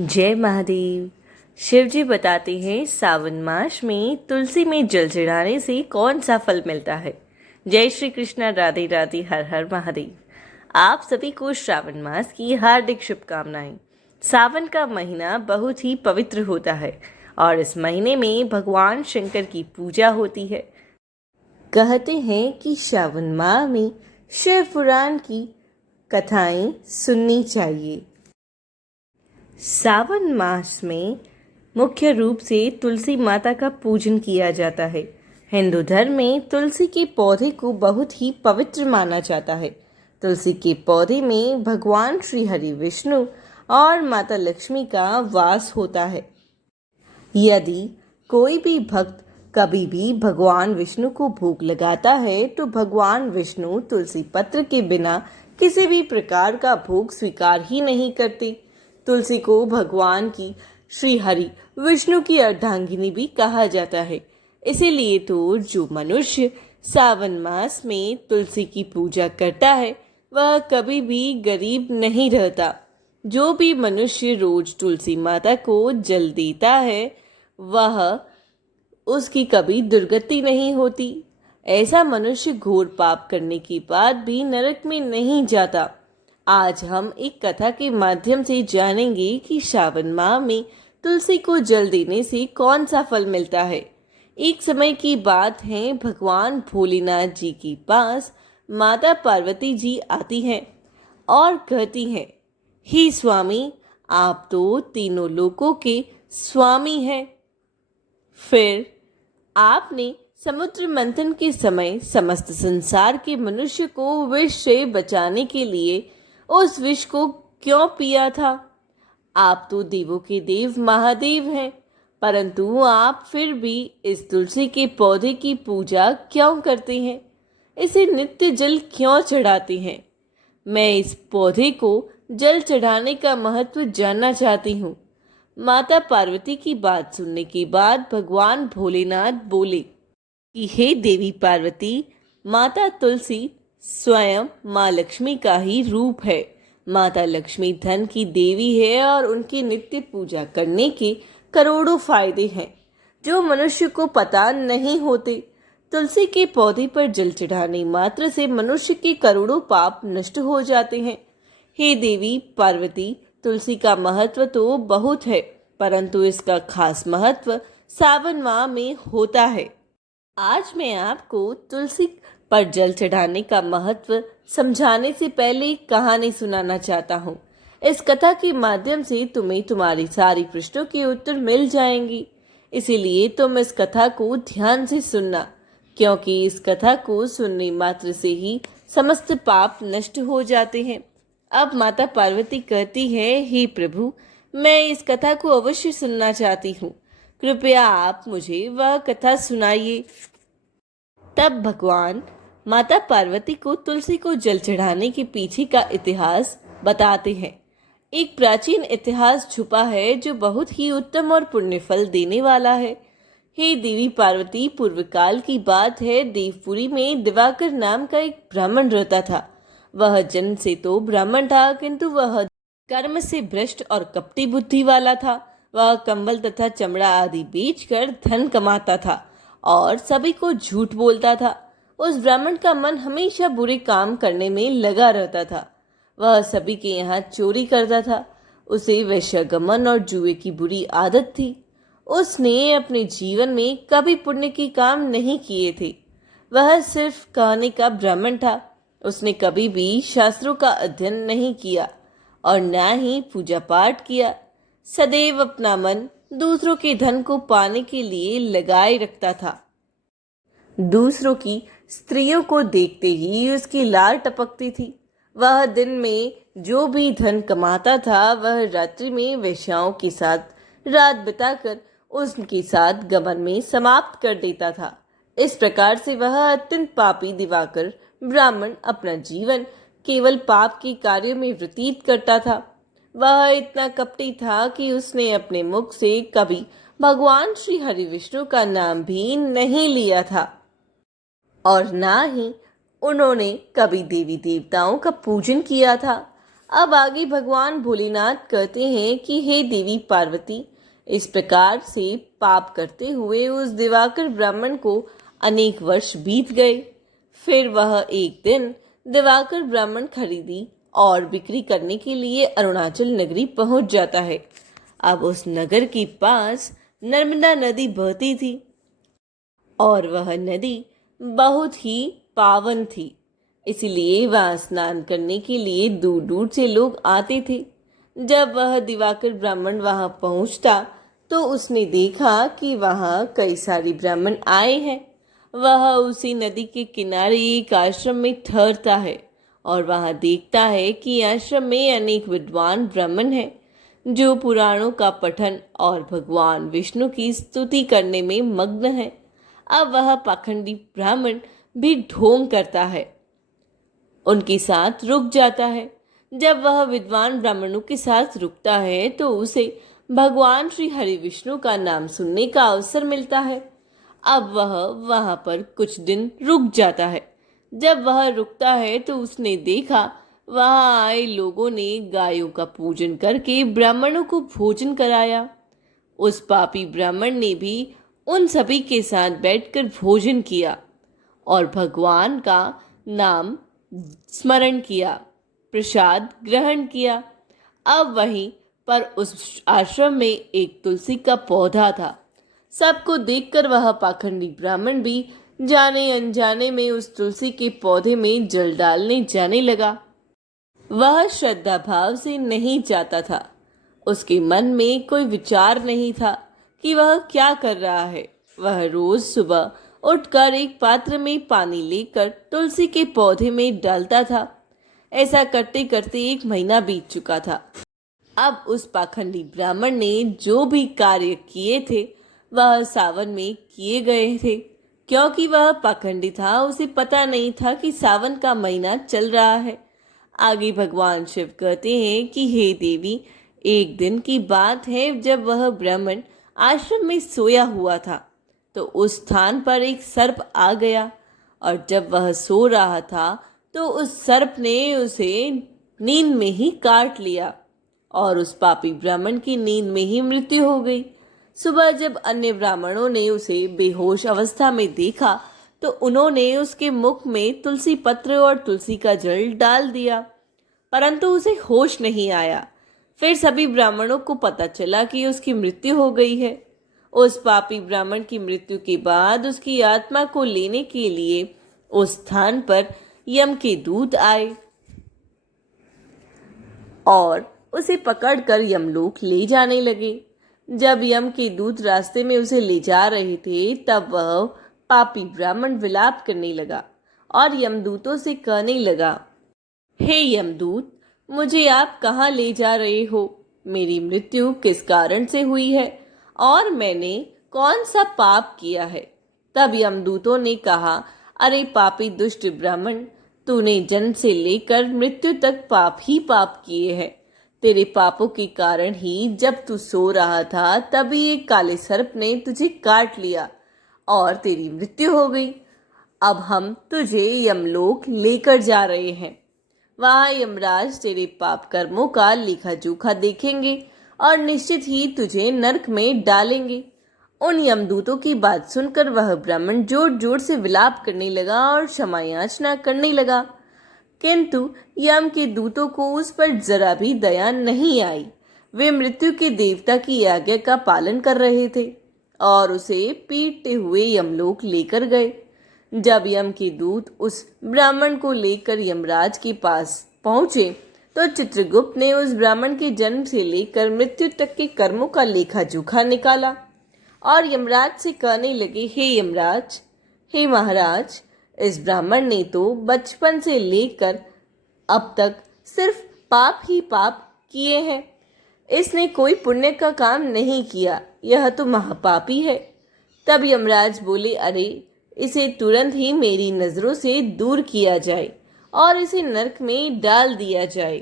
जय महादेव। शिव जी बताते हैं सावन मास में तुलसी में जल चढ़ाने से कौन सा फल मिलता है। जय श्री कृष्णा, राधे राधे, हर हर महादेव। आप सभी को श्रावण मास की हार्दिक शुभकामनाएं। सावन का महीना बहुत ही पवित्र होता है और इस महीने में भगवान शंकर की पूजा होती है। कहते हैं कि श्रावण माह में शिव पुराण की कथाएं सुननी चाहिए। सावन मास में मुख्य रूप से तुलसी माता का पूजन किया जाता है। हिंदू धर्म में तुलसी के पौधे को बहुत ही पवित्र माना जाता है। तुलसी के पौधे में भगवान श्री हरि विष्णु और माता लक्ष्मी का वास होता है। यदि कोई भी भक्त कभी भी भगवान विष्णु को भोग लगाता है तो भगवान विष्णु तुलसी पत्र के बिना किसी भी प्रकार का भोग स्वीकार ही नहीं करते। तुलसी को भगवान की श्री हरि विष्णु की अर्धांगिनी भी कहा जाता है। इसीलिए तो जो मनुष्य सावन मास में तुलसी की पूजा करता है वह कभी भी गरीब नहीं रहता। जो भी मनुष्य रोज तुलसी माता को जल देता है वह उसकी कभी दुर्गति नहीं होती। ऐसा मनुष्य घोर पाप करने के बाद भी नरक में नहीं जाता। आज हम एक कथा के माध्यम से जानेंगे कि श्रावण माह में तुलसी को जल देने से कौन सा फल मिलता है। एक समय की बात है, भगवान भोलेनाथ जी के पास माता पार्वती जी आती हैं और कहती हैं, हे स्वामी, आप तो तीनों लोकों के स्वामी हैं। फिर आपने समुद्र मंथन के समय समस्त संसार के मनुष्य को विष से बचाने के लिए उस विष को क्यों पिया था? आप तो देवों के देव महादेव हैं, परंतु आप फिर भी इस तुलसी के पौधे की पूजा क्यों करते हैं? इसे नित्य जल क्यों चढ़ाते हैं? मैं इस पौधे को जल चढ़ाने का महत्व जानना चाहती हूँ। माता पार्वती की बात सुनने के बाद भगवान भोलेनाथ बोले कि हे देवी पार्वती, माता तुलसी स्वयं माँ लक्ष्मी का ही रूप है। माता लक्ष्मी धन की देवी है और उनकी नित्य पूजा करने के करोड़ों फायदे हैं जो मनुष्य को पता नहीं होते। तुलसी के पौधे पर जल चढ़ाने मात्र से मनुष्य के करोड़ों पाप नष्ट हो जाते हैं। हे देवी पार्वती, तुलसी का महत्व तो बहुत है, परंतु इसका खास महत्व सावन माह में होता है। आज मैं आपको तुलसी पर जल चढ़ाने का महत्व समझाने से पहले एक कहानी सुनाना चाहता हूँ। इस कथा के माध्यम से तुम्हें तुम्हारी सारी प्रश्नों के उत्तर मिल जाएंगी। इसीलिए तुम इस कथा को ध्यान से सुनना, क्योंकि इस कथा को सुनने मात्र से ही समस्त पाप नष्ट हो जाते हैं। अब माता पार्वती कहती है, हे प्रभु, मैं इस कथा को अवश्य सुनना चाहती हूँ। कृपया आप मुझे वह कथा सुनाइए। तब भगवान माता पार्वती को तुलसी को जल चढ़ाने के पीछे का इतिहास बताते हैं। एक प्राचीन इतिहास छुपा है जो बहुत ही उत्तम और पुण्य फल देने वाला है। हे देवी पार्वती, पूर्व काल की बात है। देवपुरी में दिवाकर नाम का एक ब्राह्मण रहता था। वह जन्म से तो ब्राह्मण था, किंतु वह कर्म से भ्रष्ट और कपटी बुद्धि वाला था। वह कंबल तथा चमड़ा आदि बेचकर धन कमाता था और सभी को झूठ बोलता था। उस ब्राह्मण का मन हमेशा बुरे काम करने में लगा रहता था। वह सभी के यहाँ चोरी करता था। उसे वेश्यागमन और जुए की बुरी आदत थी। उसने अपने जीवन में कभी पुण्य के काम नहीं किए थे। वह सिर्फ कहने का ब्राह्मण था। उसने कभी भी शास्त्रों का अध्ययन नहीं किया और न ही पूजा पाठ किया। सदैव अपना मन दूसरों के धन को पाने के लिए लगाए रखता था। दूसरों की स्त्रियों को देखते ही उसकी लार टपकती थी। वह दिन में जो भी धन कमाता था वह रात्रि में वेश्याओं के साथ रात बिताकर उनके साथ गमन में समाप्त कर देता था। इस प्रकार से वह अत्यंत पापी दिवाकर ब्राह्मण अपना जीवन केवल पाप के कार्यों में व्यतीत करता था। वह इतना कपटी था कि उसने अपने मुख से कभी भगवान श्री हरि विष्णु का नाम भी नहीं लिया था और ना ही उन्होंने कभी देवी देवताओं का पूजन किया था। अब आगे भगवान भोलेनाथ कहते हैं कि हे देवी पार्वती, इस प्रकार से पाप करते हुए उस दिवाकर ब्राह्मण को अनेक वर्ष बीत गए। फिर वह एक दिन दिवाकर ब्राह्मण खरीदी और बिक्री करने के लिए अरुणाचल नगरी पहुंच जाता है। अब उस नगर के पास नर्मदा नदी बहती थी और वह नदी बहुत ही पावन थी, इसलिए वहां स्नान करने के लिए दूर दूर से लोग आते थे। जब वह दिवाकर ब्राह्मण वहां पहुंचता तो उसने देखा कि वहां कई सारे ब्राह्मण आए हैं। वह उसी नदी के किनारे एक आश्रम में ठहरता है और वहां देखता है कि आश्रम में अनेक विद्वान ब्राह्मण हैं जो पुराणों का पठन और भगवान विष्णु की स्तुति करने में मग्न है। अब वह पाखंडी ब्राह्मण भी ढोंग करता है, उनके साथ रुक जाता है। जब वह विद्वान ब्राह्मणों के साथ रुकता है तो उसे भगवान श्री हरि विष्णु का नाम सुनने का अवसर मिलता है। अब वह वहां पर कुछ दिन रुक जाता है। जब वह रुकता है तो उसने देखा वहां आए लोगों ने गायों का पूजन करके ब्राह्मणों को भोजन कराया। उस पापी ब्राह्मण ने भी उन सभी के साथ बैठकर भोजन किया और भगवान का नाम स्मरण किया, प्रसाद ग्रहण किया। अब वहीं पर उस आश्रम में एक तुलसी का पौधा था। सबको देखकर वह पाखंडी ब्राह्मण भी जाने अनजाने में उस तुलसी के पौधे में जल डालने जाने लगा। वह श्रद्धा भाव से नहीं चाहता था, उसके मन में कोई विचार नहीं था कि वह क्या कर रहा है। वह रोज सुबह उठकर एक पात्र में पानी लेकर तुलसी के पौधे में डालता था। ऐसा करते करते 1 महीना बीत चुका था। अब उस पाखंडी ब्राह्मण ने जो भी कार्य किए थे वह सावन में किए गए थे। क्योंकि वह पाखंडी था, उसे पता नहीं था कि सावन का महीना चल रहा है। आगे भगवान शिव कहते हैं कि हे देवी, एक दिन की बात है जब वह ब्राह्मण आश्रम में सोया हुआ था तो उस स्थान पर एक सर्प आ गया और जब वह सो रहा था तो उस सर्प ने उसे नींद में ही काट लिया और उस पापी ब्राह्मण की नींद में ही मृत्यु हो गई। सुबह जब अन्य ब्राह्मणों ने उसे बेहोश अवस्था में देखा तो उन्होंने उसके मुख में तुलसी पत्र और तुलसी का जल डाल दिया, परंतु उसे होश नहीं आया। फिर सभी ब्राह्मणों को पता चला कि उसकी मृत्यु हो गई है। उस पापी ब्राह्मण की मृत्यु के बाद उसकी आत्मा को लेने के लिए उस स्थान पर यम के दूत आए और उसे पकड़कर यमलोक ले जाने लगे। जब यम के दूत रास्ते में उसे ले जा रहे थे तब वह पापी ब्राह्मण विलाप करने लगा और यमदूतों से कहने लगा, हे यमदूत, मुझे आप कहाँ ले जा रहे हो? मेरी मृत्यु किस कारण से हुई है और मैंने कौन सा पाप किया है? तब यमदूतों ने कहा, अरे पापी दुष्ट ब्राह्मण, तूने जन्म से लेकर मृत्यु तक पाप ही पाप किए हैं। तेरे पापों के कारण ही जब तू सो रहा था तभी एक काले सर्प ने तुझे काट लिया और तेरी मृत्यु हो गई। अब हम तुझे यमलोक लेकर जा रहे हैं। वहां यमराज तेरे पाप कर्मों का लेखा जोखा देखेंगे और निश्चित ही तुझे नरक में डालेंगे। उन यमदूतों की बात सुनकर वह ब्राह्मण जोर जोर से विलाप करने लगा और क्षमा याचना करने लगा, किंतु यम के दूतों को उस पर जरा भी दया नहीं आई। वे मृत्यु के देवता की आज्ञा का पालन कर रहे थे और उसे पीटते हुए यमलोक लेकर गए। जब यम के दूत उस ब्राह्मण को लेकर यमराज के पास पहुंचे तो चित्रगुप्त ने उस ब्राह्मण के जन्म से लेकर मृत्यु तक के कर्मों का लेखा जोखा निकाला और यमराज से कहने लगे, हे यमराज, हे महाराज, इस ब्राह्मण ने तो बचपन से लेकर अब तक सिर्फ पाप ही पाप किए हैं। इसने कोई पुण्य का काम नहीं किया, यह तो महापापी है। तब यमराज बोले, अरे इसे तुरंत ही मेरी नजरों से दूर किया जाए और इसे नरक में डाल दिया जाए।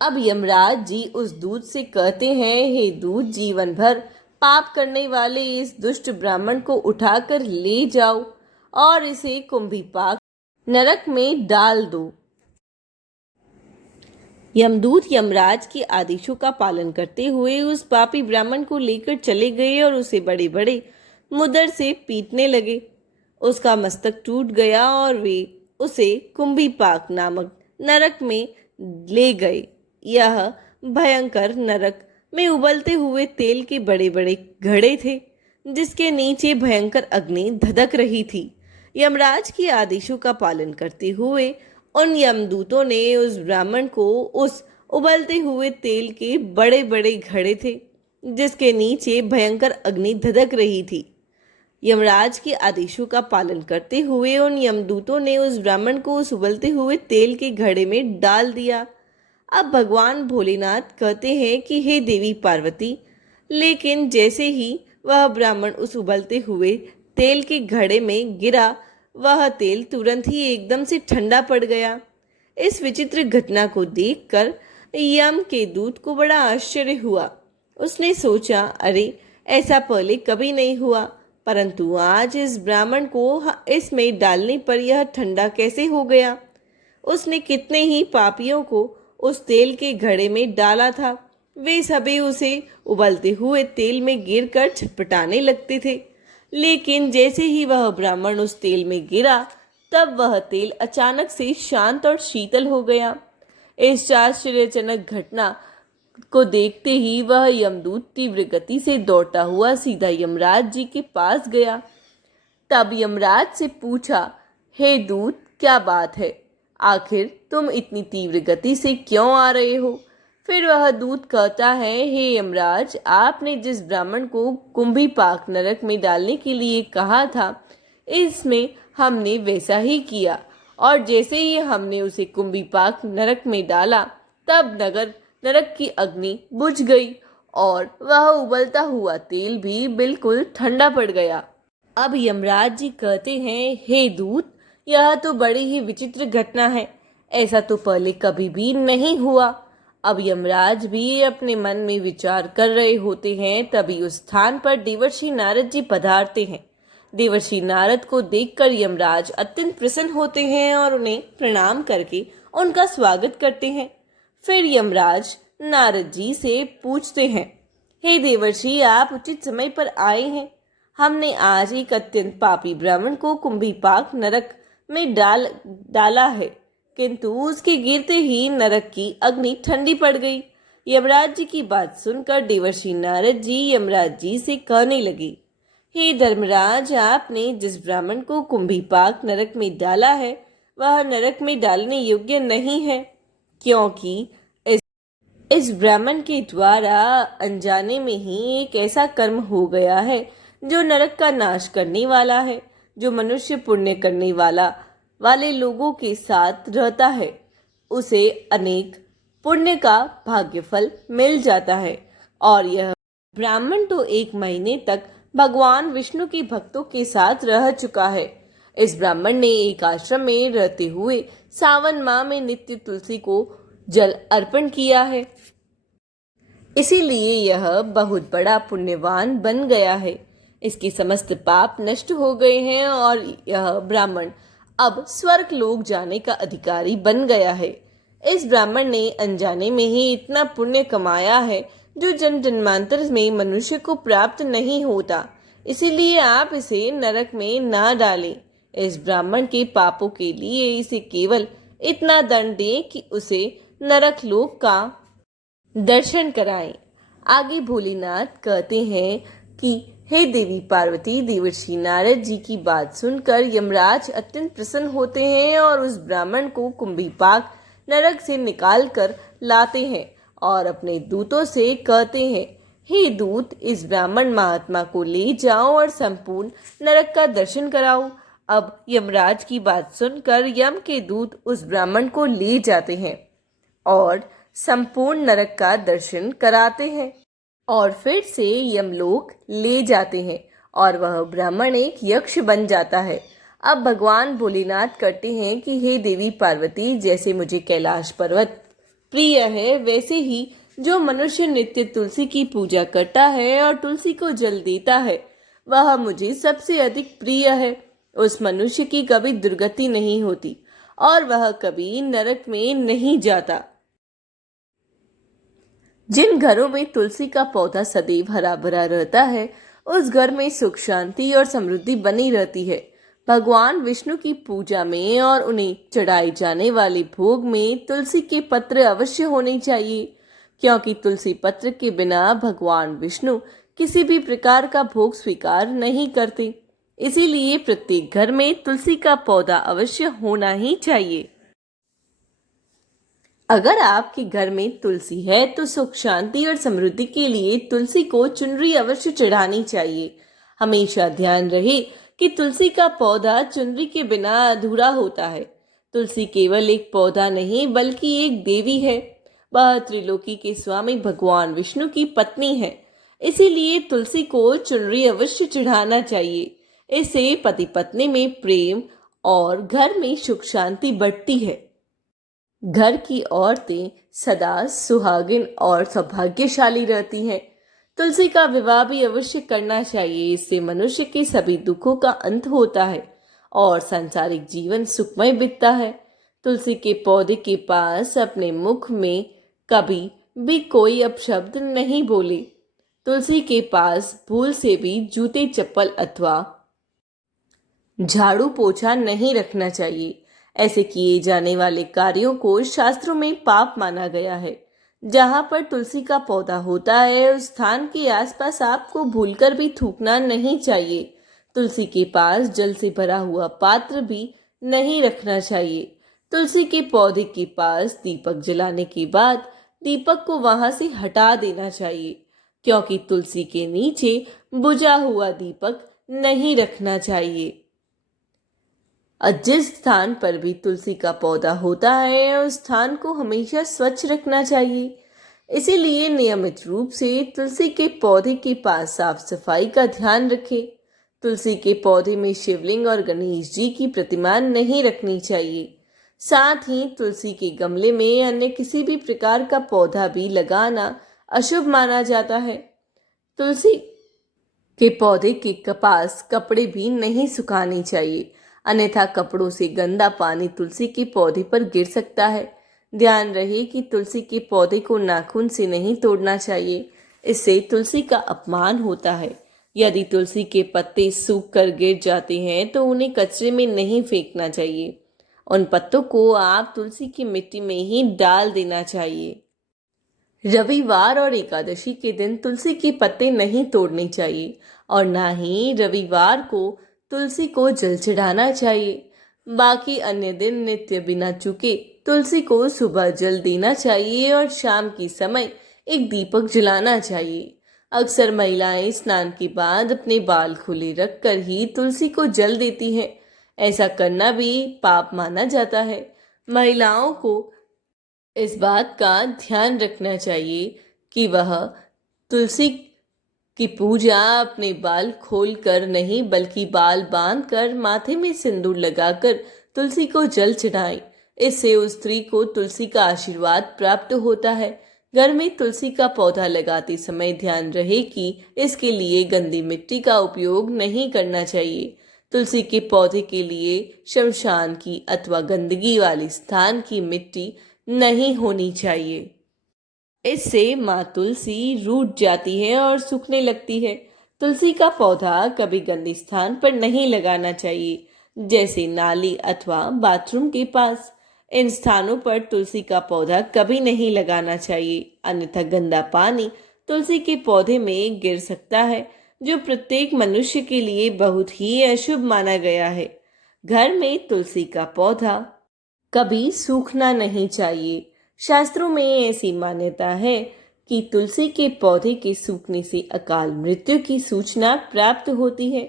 अब यमराज जी उस दूत से कहते हैं, हे दूत, जीवन भर पाप करने वाले इस दुष्ट ब्राह्मण को उठाकर ले जाओ और इसे कुंभीपाक नरक में डाल दो। यमदूत यमराज के आदेशों का पालन करते हुए उस पापी ब्राह्मण को लेकर चले गए और उसे बड़े बड़े मुदर से पीटने लगे। उसका मस्तक टूट गया और वे उसे कुंभीपाक नामक नरक में ले गए। यह भयंकर नरक में उबलते हुए तेल के बड़े बड़े घड़े थे, जिसके नीचे भयंकर अग्नि धधक रही थी। यमराज के आदेशों का पालन करते हुए उन यमदूतों ने उस ब्राह्मण को उस उबलते हुए तेल के बड़े बड़े घड़े थे, जिसके नीचे भयंकर अग्नि धधक रही थी। यमराज के आदेशों का पालन करते हुए उन यमदूतों ने उस ब्राह्मण को उस उबलते हुए तेल के घड़े में डाल दिया। अब भगवान भोलेनाथ कहते हैं कि हे देवी पार्वती, लेकिन जैसे ही वह ब्राह्मण उस उबलते हुए तेल के घड़े में गिरा, वह तेल तुरंत ही एकदम से ठंडा पड़ गया। इस विचित्र घटना को देखकर यम के दूत को बड़ा आश्चर्य हुआ। उसने सोचा, अरे ऐसा पहले कभी नहीं हुआ, परंतु आज इस ब्राह्मण को इसमें डालने पर यह ठंडा कैसे हो गया। उसने कितने ही पापियों को उस तेल के घड़े में डाला था, वे सभी उसे उबलते हुए तेल में गिरकर छटपटाने लगते थे। लेकिन जैसे ही वह ब्राह्मण उस तेल में गिरा, तब वह तेल अचानक से शांत और शीतल हो गया। इस आश्चर्यजनक घटना को देखते ही वह यमदूत तीव्र गति से दौड़ता हुआ सीधा यमराज जी के पास गया। तब यमराज से पूछा, हे दूत, क्या बात है? आखिर तुम इतनी तीव्र गति से क्यों आ रहे हो? फिर वह दूत कहता है, हे यमराज, आपने जिस ब्राह्मण को कुंभीपाक नरक में डालने के लिए कहा था, इसमें हमने वैसा ही किया, और जैसे ही हमने उसे कुंभीपाक नरक में डाला, तब नरक की अग्नि बुझ गई और वह उबलता हुआ तेल भी बिल्कुल ठंडा पड़ गया। अब यमराज जी कहते हैं, हे दूत, यह तो बड़ी ही विचित्र घटना है, ऐसा तो पहले कभी भी नहीं हुआ। अब यमराज भी अपने मन में विचार कर रहे होते हैं, तभी उस स्थान पर देवर्षि नारद जी पधारते हैं। देवर्षि नारद को देखकर यमराज अत्यंत प्रसन्न होते हैं और उन्हें प्रणाम करके उनका स्वागत करते हैं। फिर यमराज नारद जी से पूछते हैं, हे देवर्षि, आप उचित समय पर आए हैं। हमने आज एक अत्यंत पापी ब्राह्मण को कुंभीपाक नरक में डाला है, किंतु उसके गिरते ही नरक की अग्नि ठंडी पड़ गई। यमराज जी की बात सुनकर देवर्षि नारद जी यमराज जी से कहने लगे, हे धर्मराज, आपने जिस ब्राह्मण को कुंभीपाक नरक में डाला है, वह नरक में डालने योग्य नहीं है, क्योंकि इस ब्राह्मण के द्वारा अनजाने में ही एक ऐसा कर्म हो गया है जो नरक का नाश करने वाला है। जो मनुष्य पुण्य करने वाले लोगों के साथ रहता है, उसे अनेक पुण्य का भाग्यफल मिल जाता है। और यह ब्राह्मण तो 1 महीने तक भगवान विष्णु के भक्तों के साथ रह चुका है। इस ब्राह्मण ने एक आश्रम में रहते हुए सावन माह में नित्य तुलसी को जल अर्पण किया है, इसीलिए यह बहुत बड़ा पुण्यवान बन गया है। इसके समस्त पाप नष्ट हो गए हैं और यह ब्राह्मण अब स्वर्ग लोक जाने का अधिकारी बन गया है। इस ब्राह्मण ने अनजाने में ही इतना पुण्य कमाया है जो जन्म जन्मांतर में मनुष्य को प्राप्त नहीं होता, इसीलिए आप इसे नरक में ना डालें। इस ब्राह्मण के पापों के लिए इसे केवल इतना दंड दें कि उसे नरक लोक का दर्शन कराएं। आगे भोलेनाथ कहते हैं कि हे देवी पार्वती, देवर्षि नारद जी की बात सुनकर यमराज अत्यंत प्रसन्न होते हैं और उस ब्राह्मण को कुंभीपाक नरक से निकाल कर लाते हैं और अपने दूतों से कहते हैं, हे दूत, इस ब्राह्मण महात्मा को ले जाओ और संपूर्ण नरक का दर्शन कराओ। अब यमराज की बात सुनकर यम के दूत उस ब्राह्मण को ले जाते हैं और संपूर्ण नरक का दर्शन कराते हैं और फिर से यमलोक ले जाते हैं और वह ब्राह्मण एक यक्ष बन जाता है। अब भगवान भोलेनाथ कहते हैं कि हे देवी पार्वती, जैसे मुझे कैलाश पर्वत प्रिय है, वैसे ही जो मनुष्य नित्य तुलसी की पूजा करता है और तुलसी को जल देता है, वह मुझे सबसे अधिक प्रिय है। उस मनुष्य की कभी दुर्गति नहीं होती और वह कभी नरक में नहीं जाता। जिन घरों में तुलसी का पौधा सदैव हरा भरा रहता है, उस घर में सुख शांति और समृद्धि बनी रहती है। भगवान विष्णु की पूजा में और उन्हें चढ़ाई जाने वाले भोग में तुलसी के पत्र अवश्य होने चाहिए, क्योंकि तुलसी पत्र के बिना भगवान विष्णु किसी भी प्रकार का भोग स्वीकार नहीं करते। इसीलिए प्रत्येक घर में तुलसी का पौधा अवश्य होना ही चाहिए। अगर आपके घर में तुलसी है तो सुख शांति और समृद्धि के लिए तुलसी को चुनरी अवश्य चढ़ानी चाहिए। हमेशा ध्यान रहे कि तुलसी का पौधा चुनरी के बिना अधूरा होता है। तुलसी केवल एक पौधा नहीं बल्कि एक देवी है। वह त्रिलोकी के स्वामी भगवान विष्णु की पत्नी है। इसीलिए तुलसी को चुनरी अवश्य चढ़ाना चाहिए। इससे पति पत्नी में प्रेम और घर में सुख शांति बढ़ती है। घर की औरतें सदा सुहागिन और सौभाग्यशाली रहती हैं। तुलसी का विवाह भी अवश्य करना चाहिए। इससे मनुष्य के सभी दुखों का अंत होता है और सांसारिक जीवन सुखमय बीतता है। तुलसी के पौधे के पास अपने मुख में कभी भी कोई अपशब्द नहीं बोले। तुलसी के पास भूल से भी जूते चप्पल अथवा झाड़ू पोछा नहीं रखना चाहिए। ऐसे किए जाने वाले कार्यों को शास्त्रों में पाप माना गया है। जहाँ पर तुलसी का पौधा होता है, उस स्थान के आसपास आपको भूलकर भी थूकना नहीं चाहिए। तुलसी के पास जल से भरा हुआ पात्र भी नहीं रखना चाहिए। तुलसी के पौधे के पास दीपक जलाने के बाद दीपक को वहां से हटा देना चाहिए, क्योंकि तुलसी के नीचे बुझा हुआ दीपक नहीं रखना चाहिए। जिस स्थान पर भी तुलसी का पौधा होता है, उस स्थान को हमेशा स्वच्छ रखना चाहिए। इसीलिए नियमित रूप से तुलसी के पौधे के पास साफ सफाई का ध्यान रखें। तुलसी के पौधे में शिवलिंग और गणेश जी की प्रतिमा नहीं रखनी चाहिए। साथ ही तुलसी के गमले में अन्य किसी भी प्रकार का पौधा भी लगाना अशुभ माना जाता है। तुलसी के पौधे के पास कपड़े भी नहीं सुखाने चाहिए, अन्यथा कपड़ों से गंदा पानी तुलसी के पौधे पर गिर सकता है। ध्यान रहे कि तुलसी के पौधे को नाखून से नहीं तोड़ना चाहिए, इससे तुलसी का अपमान होता है। यदि तुलसी के पत्ते सूख कर गिर जाते हैं तो उन्हें कचरे में नहीं फेंकना चाहिए। उन पत्तों को आप तुलसी की मिट्टी में ही डाल देना चाहिए। रविवार और एकादशी के दिन तुलसी के पत्ते नहीं तोड़ने चाहिए और ना ही रविवार को तुलसी को जल चढ़ाना चाहिए। बाकी अन्य दिन नित्य बिना चूके तुलसी को सुबह जल देना चाहिए और शाम के समय एक दीपक जलाना चाहिए। अक्सर महिलाएं स्नान के बाद अपने बाल खुले रखकर ही तुलसी को जल देती हैं। ऐसा करना भी पाप माना जाता है। महिलाओं को इस बात का ध्यान रखना चाहिए कि वह तुलसी की पूजा अपने बाल खोल कर नहीं बल्कि बाल बांध कर माथे में सिंदूर लगाकर तुलसी को जल चढ़ाएं। इससे उस स्त्री को तुलसी का आशीर्वाद प्राप्त होता है। घर में तुलसी का पौधा लगाते समय ध्यान रहे कि इसके लिए गंदी मिट्टी का उपयोग नहीं करना चाहिए। तुलसी के पौधे के लिए शमशान की अथवा गंदगी वाले स्थान की मिट्टी नहीं होनी चाहिए। इससे माँ तुलसी रूठ जाती है और सूखने लगती है। तुलसी का पौधा कभी गंदे स्थान पर नहीं लगाना चाहिए, जैसे नाली अथवा बाथरूम के पास। इन स्थानों पर तुलसी का पौधा कभी नहीं लगाना चाहिए, अन्यथा गंदा पानी तुलसी के पौधे में गिर सकता है, जो प्रत्येक मनुष्य के लिए बहुत ही अशुभ माना गया है। घर में तुलसी का पौधा कभी सूखना नहीं चाहिए। शास्त्रों में ऐसी मान्यता है कि तुलसी के पौधे के सूखने से अकाल मृत्यु की सूचना प्राप्त होती है।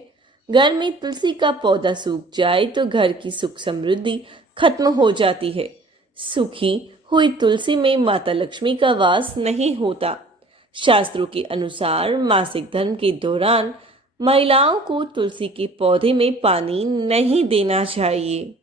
घर में तुलसी का पौधा सूख जाए तो घर की सुख समृद्धि खत्म हो जाती है। सूखी हुई तुलसी में माता लक्ष्मी का वास नहीं होता। शास्त्रों के अनुसार मासिक धर्म के दौरान महिलाओं को तुलसी के पौधे में पानी नहीं देना चाहिए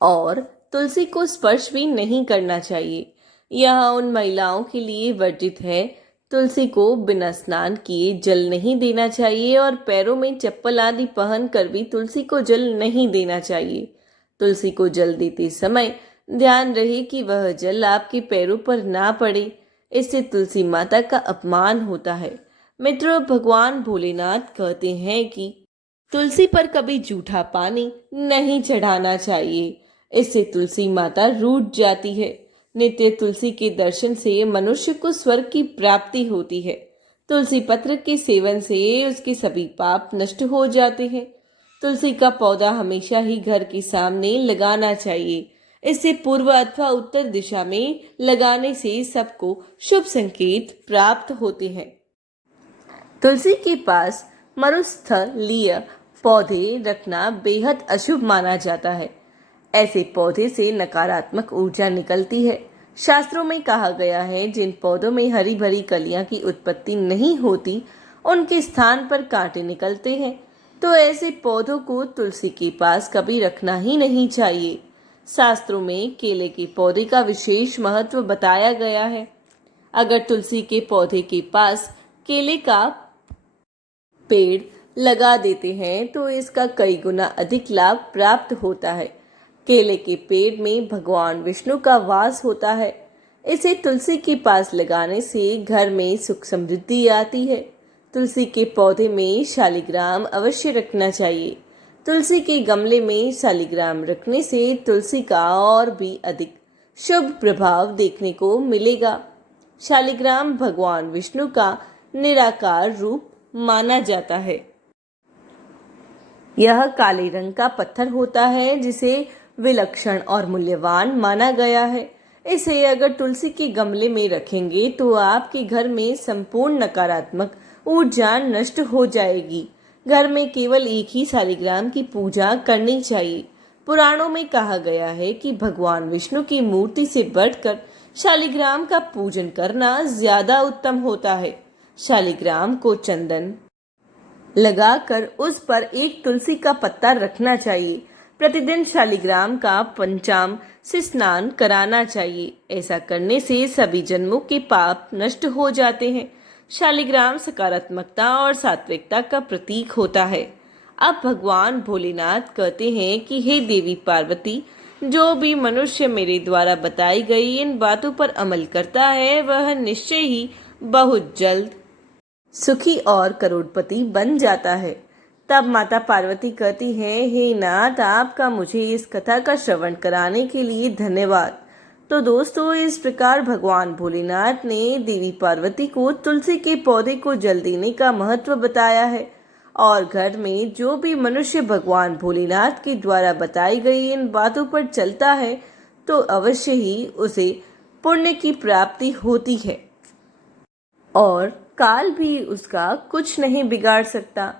और तुलसी को स्पर्श भी नहीं करना चाहिए। यह उन महिलाओं के लिए वर्जित है। तुलसी को बिना स्नान किए जल नहीं देना चाहिए और पैरों में चप्पल आदि पहन कर भी तुलसी को जल नहीं देना चाहिए। तुलसी को जल देते समय ध्यान रहे कि वह जल आपके पैरों पर ना पड़े। इससे तुलसी माता का अपमान होता है। मित्रों, भगवान भोलेनाथ कहते हैं कि तुलसी पर कभी जूठा पानी नहीं चढ़ाना चाहिए, इससे तुलसी माता रूठ जाती है। नित्य तुलसी के दर्शन से मनुष्य को स्वर्ग की प्राप्ति होती है। तुलसी पत्र के सेवन से उसके सभी पाप नष्ट हो जाते हैं। तुलसी का पौधा हमेशा ही घर के सामने लगाना चाहिए। इसे पूर्व अथवा उत्तर दिशा में लगाने से सबको शुभ संकेत प्राप्त होते हैं। तुलसी के पास मरुस्थलीय पौधे रखना बेहद अशुभ माना जाता है। ऐसे पौधे से नकारात्मक ऊर्जा निकलती है। शास्त्रों में कहा गया है, जिन पौधों में हरी भरी कलियां की उत्पत्ति नहीं होती, उनके स्थान पर कांटे निकलते हैं। तो ऐसे पौधों को तुलसी के पास कभी रखना ही नहीं चाहिए। शास्त्रों में केले के पौधे का विशेष महत्व बताया गया है। अगर तुलसी के पौधे के पास केले का पेड़ लगा देते हैं तो इसका कई गुना अधिक लाभ प्राप्त होता है। केले के पेड़ में भगवान विष्णु का वास होता है। इसे तुलसी के पास लगाने से घर में सुख समृद्धि आती है। तुलसी के पौधे में शालिग्राम अवश्य रखना चाहिए। तुलसी के गमले में शालिग्राम रखने से तुलसी का और भी अधिक शुभ प्रभाव देखने को मिलेगा। शालिग्राम भगवान विष्णु का निराकार रूप माना जाता है। यह काले रंग का पत्थर होता है, जिसे विलक्षण और मूल्यवान माना गया है। इसे अगर तुलसी के गमले में रखेंगे तो आपके घर में संपूर्ण नकारात्मक ऊर्जा नष्ट हो जाएगी। घर में केवल एक ही शालिग्राम की पूजा करनी चाहिए। पुराणों में कहा गया है कि भगवान विष्णु की मूर्ति से बढ़कर शालिग्राम का पूजन करना ज्यादा उत्तम होता है। शालिग्राम को चंदन लगाकर उस पर एक तुलसी का पत्ता रखना चाहिए। प्रतिदिन शालिग्राम का पंचामृत से स्नान कराना चाहिए। ऐसा करने से सभी जन्मों के पाप नष्ट हो जाते हैं। शालिग्राम सकारात्मकता और सात्विकता का प्रतीक होता है। अब भगवान भोलेनाथ कहते हैं कि हे देवी पार्वती, जो भी मनुष्य मेरे द्वारा बताई गई इन बातों पर अमल करता है, वह निश्चय ही बहुत जल्द सुखी और करोड़पति बन जाता है। तब माता पार्वती कहती हैं, हे नाथ, आपका मुझे इस कथा का श्रवण कराने के लिए धन्यवाद। तो दोस्तों, इस प्रकार भगवान भोलेनाथ ने देवी पार्वती को तुलसी के पौधे को जल देने का महत्व बताया है। और घर में जो भी मनुष्य भगवान भोलेनाथ के द्वारा बताई गई इन बातों पर चलता है तो अवश्य ही उसे पुण्य की प्राप्ति होती है और काल भी उसका कुछ नहीं बिगाड़ सकता।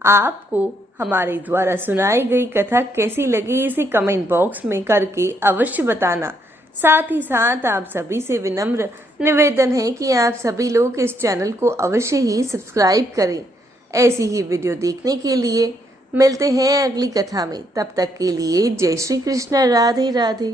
आपको हमारे द्वारा सुनाई गई कथा कैसी लगी, इसे कमेंट बॉक्स में करके अवश्य बताना। साथ ही साथ आप सभी से विनम्र निवेदन है कि आप सभी लोग इस चैनल को अवश्य ही सब्सक्राइब करें। ऐसी ही वीडियो देखने के लिए मिलते हैं अगली कथा में। तब तक के लिए जय श्री कृष्ण, राधे राधे।